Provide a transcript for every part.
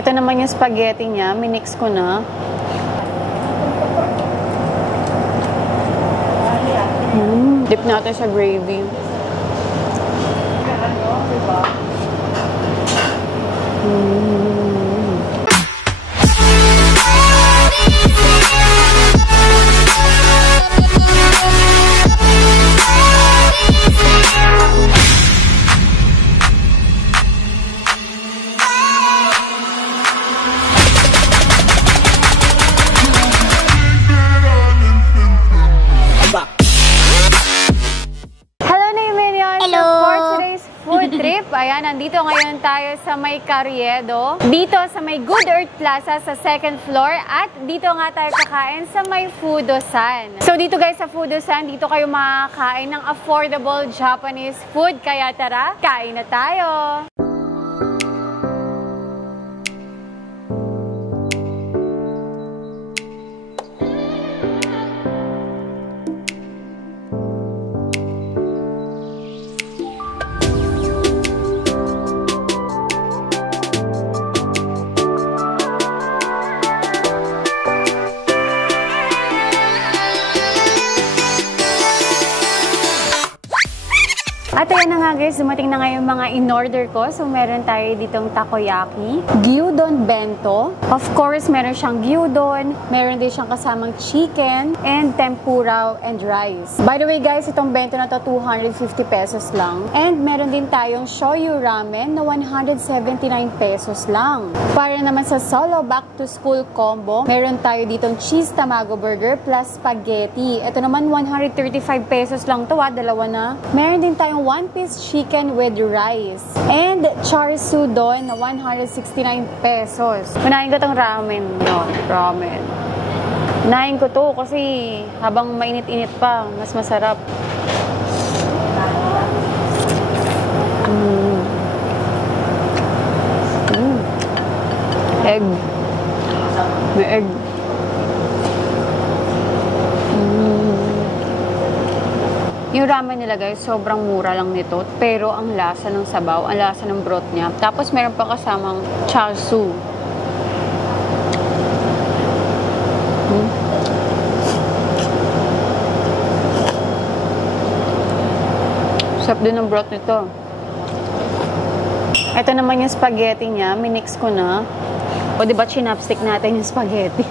Ito naman yung spaghetti niya. Minix ko na. Dip natin sa gravy. Ayan, nandito ngayon tayo sa may Carriedo. Dito sa may Good Earth Plaza sa 2nd floor. At dito nga tayo kakain sa may Fudo-san. So dito guys sa Fudo-san, dito kayo makakain ng affordable Japanese food. Kaya tara, kain na tayo! At ayan na nga guys, dumating na nga yung mga in-order ko. So meron tayo ditong takoyaki, gyudon bento. Of course, meron siyang gyudon, meron din siyang kasamang chicken, and tempura and rice. By the way guys, itong bento na to 250 pesos lang. And meron din tayong shoyu ramen na 179 pesos lang. Para naman sa solo back to school combo, meron tayo ditong cheese tamago burger plus spaghetti. Ito naman 135 pesos lang to, dalawa na. Meron din tayong one-piece chicken with rice. And char siu don na 169 pesos. Unahin ko tong ramen. No, ramen. Unahin ko to kasi habang mainit-init pa, mas masarap. Egg. May egg. Yung ramen nila guys, sobrang mura lang nito. Pero ang lasa ng sabaw, ang lasa ng broth niya. Tapos meron pa kasamang char siu. Sarap din ng broth nito. Ito naman yung spaghetti niya. Minix ko na. O diba chinapstick natin yung spaghetti?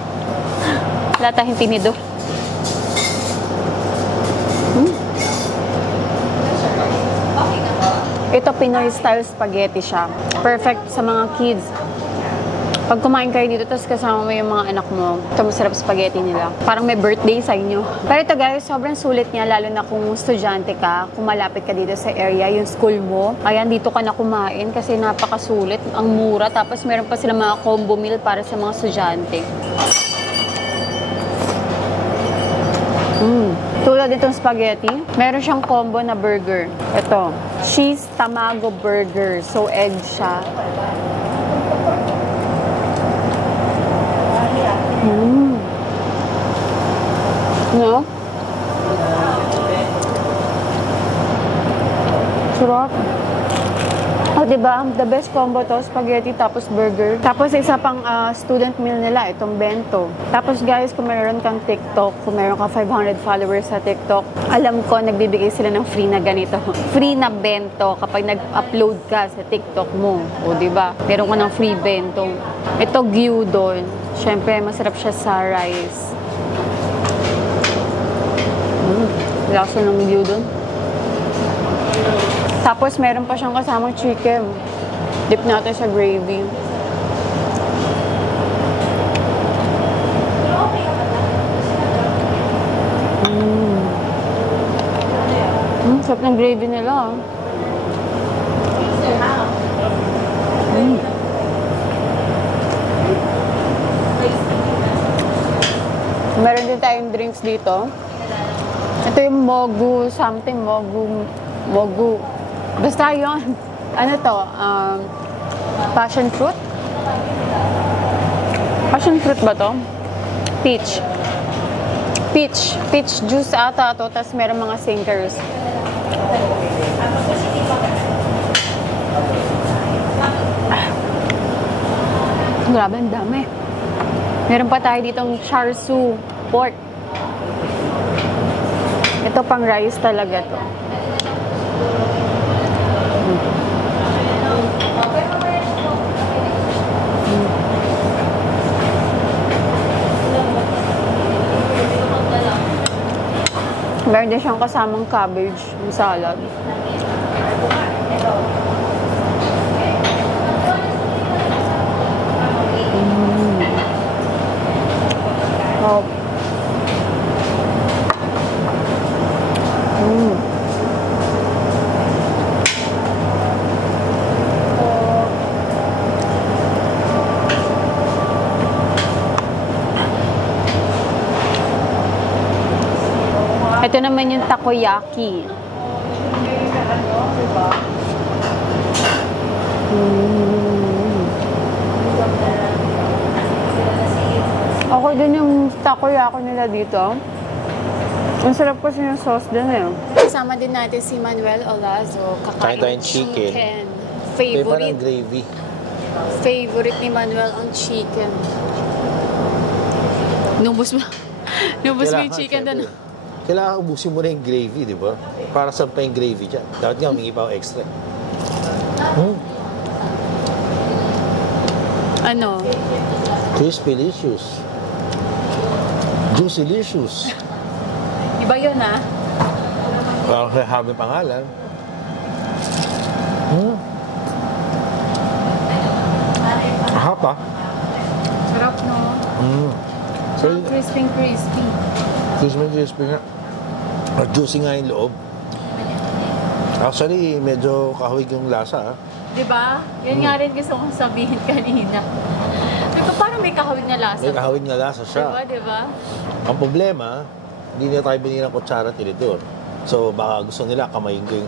Wala tayong tinidor. Ito, Pinoy style spaghetti siya. Perfect sa mga kids. Pag kumain kayo dito, tapos kasama mo yung mga anak mo, ito masarap spaghetti nila. Parang may birthday sa inyo. Pero ito guys, sobrang sulit niya, lalo na kung estudyante ka, kung malapit ka dito sa area, yung school mo. Ayan, dito ka na kumain kasi napakasulit. Ang mura. Tapos meron pa sila mga combo meal para sa mga estudyante. Tulad itong spaghetti, meron siyang combo na burger. Ito, cheese tamago burger. So, egg siya. No? Sarap. O, diba? The best combo to, spaghetti tapos burger. Tapos isa pang student meal nila, itong bento. Tapos guys, kung meron kang TikTok, kung meron ka 500 followers sa TikTok, alam ko, nagbibigay sila ng free na ganito. Free na bento kapag nag-upload ka sa TikTok mo. O, diba? Meron ka ng free bento. Ito, gyudon. Siyempre, masarap siya sa rice. Lasa ng gyudon. Tapos, meron pa siyang kasamang chicken. Dip natin sa gravy. Sarap ng gravy nila. Meron din tayong drinks dito. Ito yung mogu something, mogu. Basta yun. Ano to? Passion fruit? Passion fruit ba to? Peach. Peach juice ata to. Tapos meron mga sinkers. Grabe, ang dami. Meron pa tayo ditong char siu pork. Ito pang rice talaga to. Meron din siyang kasamang cabbage, yung salad. Oh. Ito naman yung takoyaki. Okay din yung takoyaki nila dito. Ang sarap kasi yung sauce din eh. Kasama din natin si Manuel Olazo. Kakain ng chicken. Favorite. Ng gravy. Favorite ni Manuel ang chicken. Nubos mo. Nubos mo yung chicken doon. Kailangan ubusin mo na yung gravy, di ba? Para saan pa yung gravy dyan? Dapat nga humingi pa ako extra. Ano? Crispy-licious. Juicy-licious. Iba yun ah. Parang habi pangalan. Hapa. Sarap no? So, crispy. crispy nga. At juicy nga yung loob. Actually, medyo kahawig yung lasa. Diba? Yan nga rin gusto kong sabihin kanina. Diba parang may kahawig na lasa? May kahawig na lasa siya. Diba? Ang problema, hindi na tayo binili ng kutsara at tinidor. So, baka gusto nila kamayin ko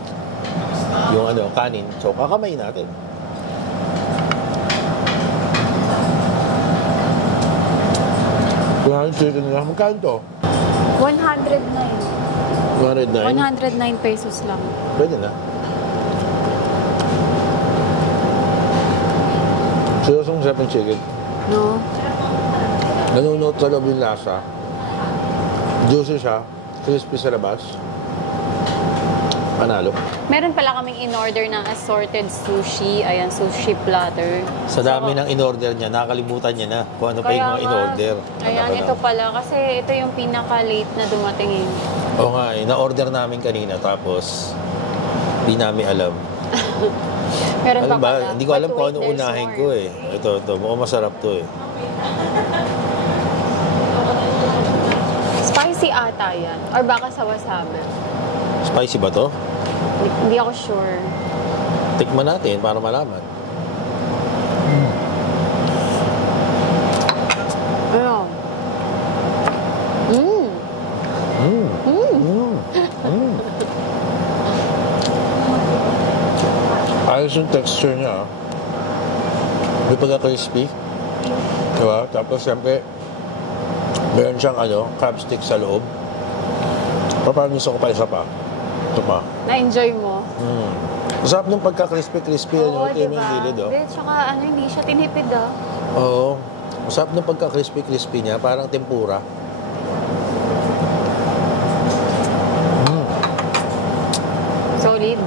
yung kanin. So, kakamayin natin. Kaya yung chicken nila, magkano to? 109. 109? 109 pesos lang. Pwede na. Seryoso ang sarap ng chicken. No? Nanunot sa loob yung lasa. Juicy siya. Crispy sa labas. Panalo. Meron pala kaming in-order ng assorted sushi. Ayan, sushi platter. Sa dami ng in-order niya, nakakalimutan niya na kung ano pa yung mga in-order. Ayan, ito pala. Kasi ito yung pinaka-late na dumating. Oo nga eh. Na-order namin kanina tapos di namin alam. Meron Ano pa ba? pala. Hindi ko alam But kung wait, ano there's unahin more. ko eh. Ito. Mukhang masarap to eh. Spicy ata yan. Or baka sa wasabi. Spicy ba to? Hindi ako sure. Tikman natin para malaman. Ano? Ayos yung texture niya. May pagka-crispy. Diba? Tapos siyempre, meron siyang crab stick sa loob. Pero parang gusto ko pa isa pa. Ito pa. Na-enjoy mo? Masarap nung pagka-crispy-crispy. Oo, Yung gilid, oh. Hindi, tsaka hindi siya tinipid Oo. Masarap nung pagka-crispy-crispy niya. Parang tempura. Solid.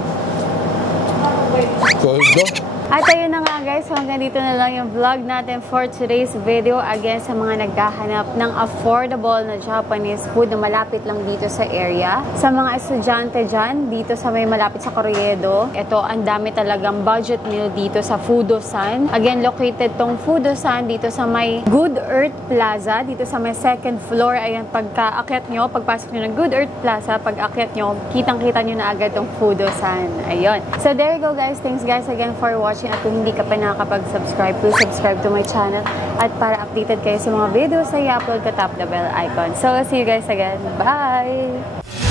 Solid daw. At ayun na nga guys, hanggang dito na lang yung vlog natin for today's video. Again, sa mga naghahanap ng affordable na Japanese food na malapit lang dito sa area. Sa mga estudyante dyan, dito sa may malapit sa Corriedo, ito, ang dami talagang budget meal dito sa Fudo-san. Again, located tong Fudo-san dito sa may Good Earth Plaza, dito sa may second floor. Ayan, pagka-akyat nyo, pagpasok nyo ng Good Earth Plaza, pag-akyat nyo, kitang-kita nyo na agad tong Fudo-san. Ayun. So there you go guys. Thanks guys again for watching. At kung hindi ka pa nakakapag-subscribe, please subscribe to my channel. At para updated kayo sa mga videos na i-upload ka, tap the bell icon. So, see you guys again. Bye!